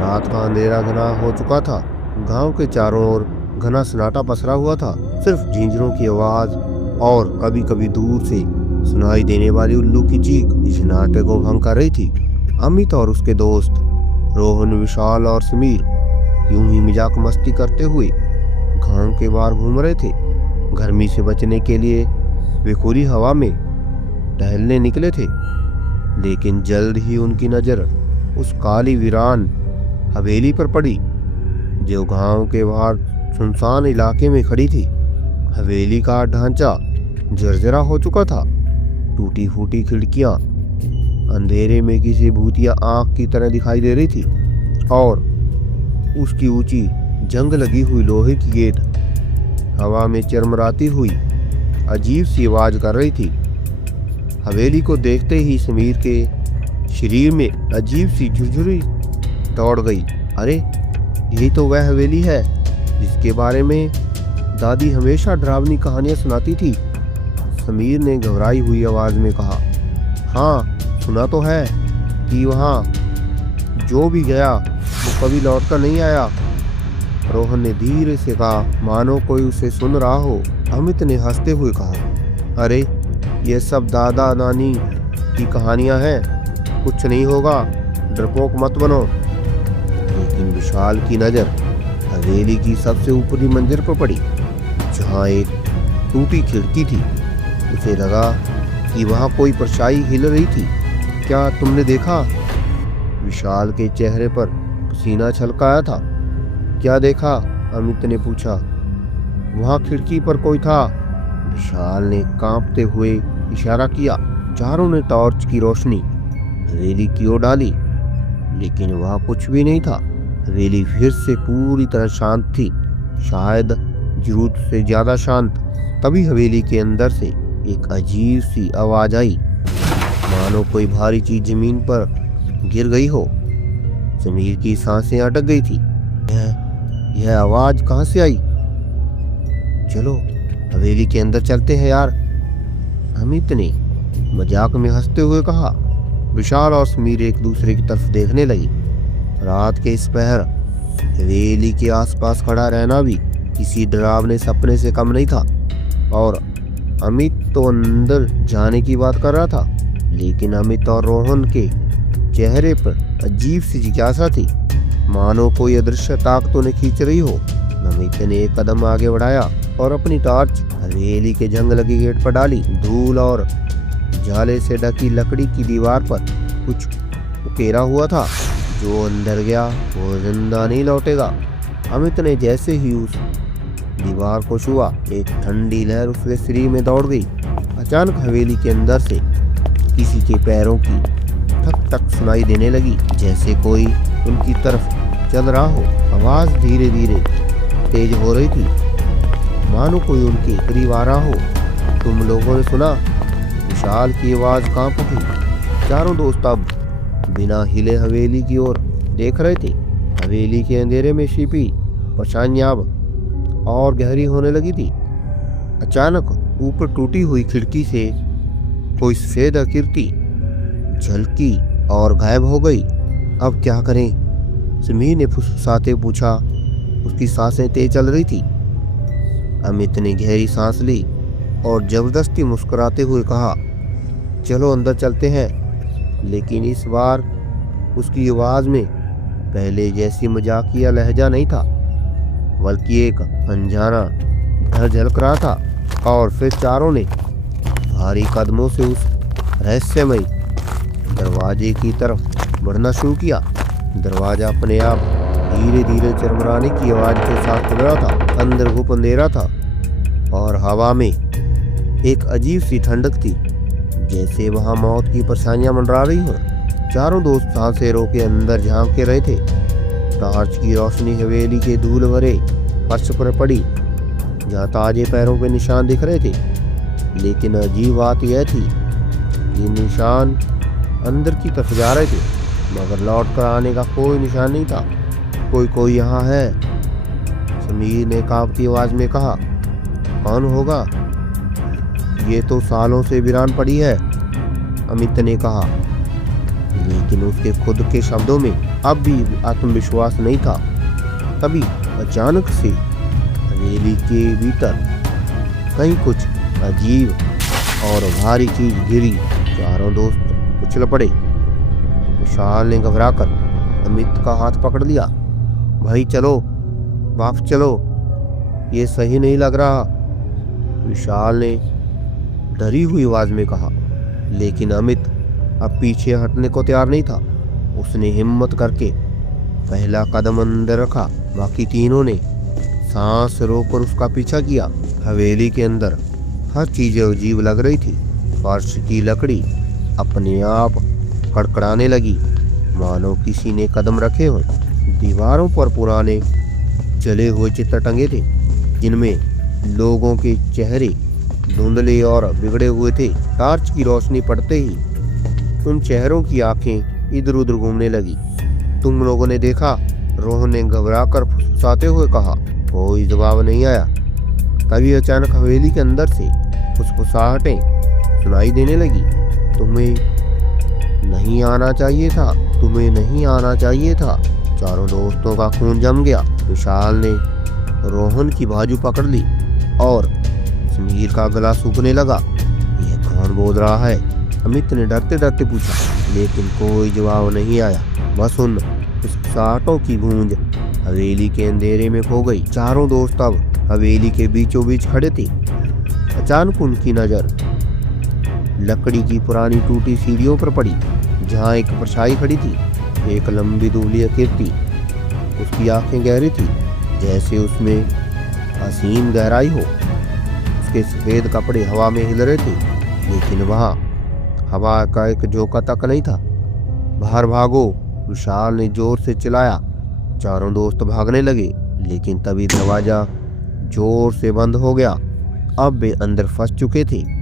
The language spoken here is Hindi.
रात का अंधेरा घना हो चुका था। गांव के चारों ओर घना सन्नाटा पसरा हुआ था। सिर्फ झिंझरों की आवाज और कभी कभी दूर से सुनाई देने वाली उल्लू की चीख इस नाटे को भंग कर रही थी। अमित और उसके दोस्त रोहन, विशाल और समीर यूं ही मजाक मस्ती करते हुए गांव के बाहर घूम रहे थे। गर्मी से बचने के लिए वे खुली हवा में टहलने निकले थे, लेकिन जल्द ही उनकी नजर उस काली वीरान हवेली पर पड़ी जो गांव के बाहर सुनसान इलाके में खड़ी थी। हवेली का ढांचा जर्जरा हो चुका था। टूटी फूटी खिड़कियां अंधेरे में किसी भूतिया आंख की तरह दिखाई दे रही थी और उसकी ऊंची जंग लगी हुई लोहे की गेट हवा में चरमराती हुई अजीब सी आवाज कर रही थी। हवेली को देखते ही समीर के शरीर में अजीब सी झुरझुरी दौड़ गई। अरे, यही तो वह हवेली है जिसके बारे में दादी हमेशा डरावनी कहानियां सुनाती थी। समीर ने घबराई हुई आवाज में कहा। हाँ, सुना तो है कि वहाँ जो भी गया वो कभी लौटकर नहीं आया। रोहन ने धीरे से कहा, मानो कोई उसे सुन रहा हो। अमित ने हंसते हुए कहा, अरे, ये सब दादा नानी की कहानियां हैं, कुछ नहीं होगा, डरपोक मत बनो। लेकिन विशाल की नजर हवेली की सबसे ऊपरी मंजिल पर पड़ी जहां एक टूटी खिड़की थी। उसे लगा कि वहां कोई परछाई हिल रही थी। क्या तुमने देखा? विशाल के चेहरे पर पसीना छलकाया था। क्या देखा? अमित ने पूछा। वहां खिड़की पर कोई था। विशाल ने कांपते हुए इशारा किया। चारों ने टॉर्च की रोशनी हवेली की ओर डाली, लेकिन वहां कुछ भी नहीं था। हवेली फिर से पूरी तरह शांत थी, शायद जरूरत से ज्यादा शांत। तभी हवेली के अंदर से एक अजीब सी आवाज आई, मानो कोई भारी चीज जमीन पर गिर गई हो। समीर की सांसें अटक गई थी। यह आवाज कहां से आई? चलो हवेली के अंदर चलते हैं यार, अमित ने मजाक में हंसते हुए कहा। विशाल और समीर एक दूसरे की तरफ देखने लगी। रात के इस पहर हवेली के आसपास खड़ा रहना भी किसी डरावने सपने से कम नहीं था। और अमित तो अंदर जाने की बात कर रहा था, लेकिन अमित और रोहन के चेहरे पर अजीब सी जिज्ञासा थी, मानो कोई अदृश्य ताकत उन्हें खींच रही हो। अमित ने एक कदम आगे बढ़ाया और अपनी टॉर्च हवेली के जंग लगी गेट पर डाली। धूल और जाले से ढकी लकड़ी की दीवार पर कुछ उकेरा हुआ था। जो अंदर गया वो जिंदा नहीं लौटेगा। अमित ने जैसे ही उस दीवार को छुआ, एक ठंडी लहर उसके शरीर में दौड़ गई। अचानक हवेली के अंदर से किसी के पैरों की ठक ठक सुनाई देने लगी, जैसे कोई उनकी तरफ चल रहा हो। आवाज धीरे धीरे तेज हो रही थी, मानो कोई उनके करीब आ रहा हो। तुम लोगों ने सुना? विशाल की आवाज कांप उठी। चारों दोस्त अब बिना हिले हवेली की ओर देख रहे थे। हवेली के अंधेरे में छिपी परछाइयां और गहरी होने लगी थी। अचानक ऊपर टूटी हुई खिड़की से कोई सफेद आकृति झलकी और गायब हो गई। अब क्या करें? समीर ने फुसफुसाते पूछा। उसकी सांसें तेज चल रही थी। अमित ने गहरी सांस ली और जबरदस्ती मुस्कुराते हुए कहा, चलो अंदर चलते हैं। लेकिन इस बार उसकी आवाज में पहले जैसी मजाकिया लहजा नहीं था, बल्कि एक अनजाना डर झलक रहा था। और फिर चारों ने भारी कदमों से उस रहस्यमय दरवाजे की तरफ बढ़ना शुरू किया। दरवाजा अपने आप धीरे धीरे चरमराने की आवाज के साथ खुल रहा था। अंदर घुप अंधेरा था और हवा में एक अजीब सी ठंडक थी, जैसे वहां मौत की परछाइयां मंडरा रही हों। चारों दोस्त सांसें रोके अंदर झांक के रहे थे। टॉर्च की रोशनी हवेली के धूल भरे फर्श पर पड़ी, जहां ताजे पैरों के निशान दिख रहे थे। लेकिन अजीब बात यह थी, ये निशान अंदर की तरफ जा रहे थे, मगर लौट कर आने का कोई निशान नहीं था। कोई यहाँ है, समीर ने कांपती आवाज में कहा। कौन होगा? ये तो सालों से वीरान पड़ी है, अमित ने कहा। लेकिन उसके खुद के शब्दों में अब भी आत्मविश्वास नहीं था। तभी अचानक से हवेली के भीतर कहीं कुछ अजीब और भारी चीज गिरी। चारों दोस्त उछल पड़े। विशाल ने घबराकर अमित का हाथ पकड़ लिया। भाई चलो, वापस चलो, ये सही नहीं लग रहा, विशाल ने डरी हुई आवाज में कहा। लेकिन अमित अब पीछे हटने को तैयार नहीं था। उसने हिम्मत करके पहला कदम अंदर रखा। बाकी तीनों ने सांस रोककर उसका पीछा किया। हवेली के अंदर हर चीज अजीब लग रही थी। फर्श की लकड़ी अपने आप कड़कड़ाने लगी, मानो किसी ने कदम रखे हों। दीवारों पर पुराने जले हुए चित्र टंगे थे, जिनमें लोगों के चेहरे धुंधले और बिगड़े हुए थे। टॉर्च की रोशनी पड़ते ही उन चेहरों की आंखें इधर उधर घूमने लगी। तुम लोगों ने देखा? रोहन ने घबराकर फुसफुसाते हुए कहा। कोई जवाब नहीं आया। तभी अचानक हवेली के अंदर से फुसफुसाहटें सुनाई देने लगी। तुम्हें नहीं आना चाहिए था, तुम्हें नहीं आना चाहिए था। चारों दोस्तों का खून जम गया। विशाल ने रोहन की बाजू पकड़ ली और समीर का गला सूखने लगा। यह कौन बोल रहा है? अमित ने डरते डरते पूछा, लेकिन कोई जवाब नहीं आया। बस उन फुसफुसाहटों की गूंज हवेली के अंधेरे में खो गई। चारों दोस्त अब हवेली के बीचों बीच खड़े थे। अचानक उनकी नजर लकड़ी की पुरानी टूटी सीढ़ियों पर पड़ी, जहाँ एक परछाई खड़ी थी। एक लंबी दुबली आकृति। उसकी आंखें गहरी थी, जैसे उसमें असीम गहराई हो। उसके सफेद कपड़े हवा में हिल रहे थे, लेकिन वहाँ हवा का एक झोंका तक नहीं था। बाहर भागो, विशाल ने जोर से चिल्लाया। चारों दोस्त भागने लगे, लेकिन तभी दरवाजा जोर से बंद हो गया। अब वे अंदर फंस चुके थे।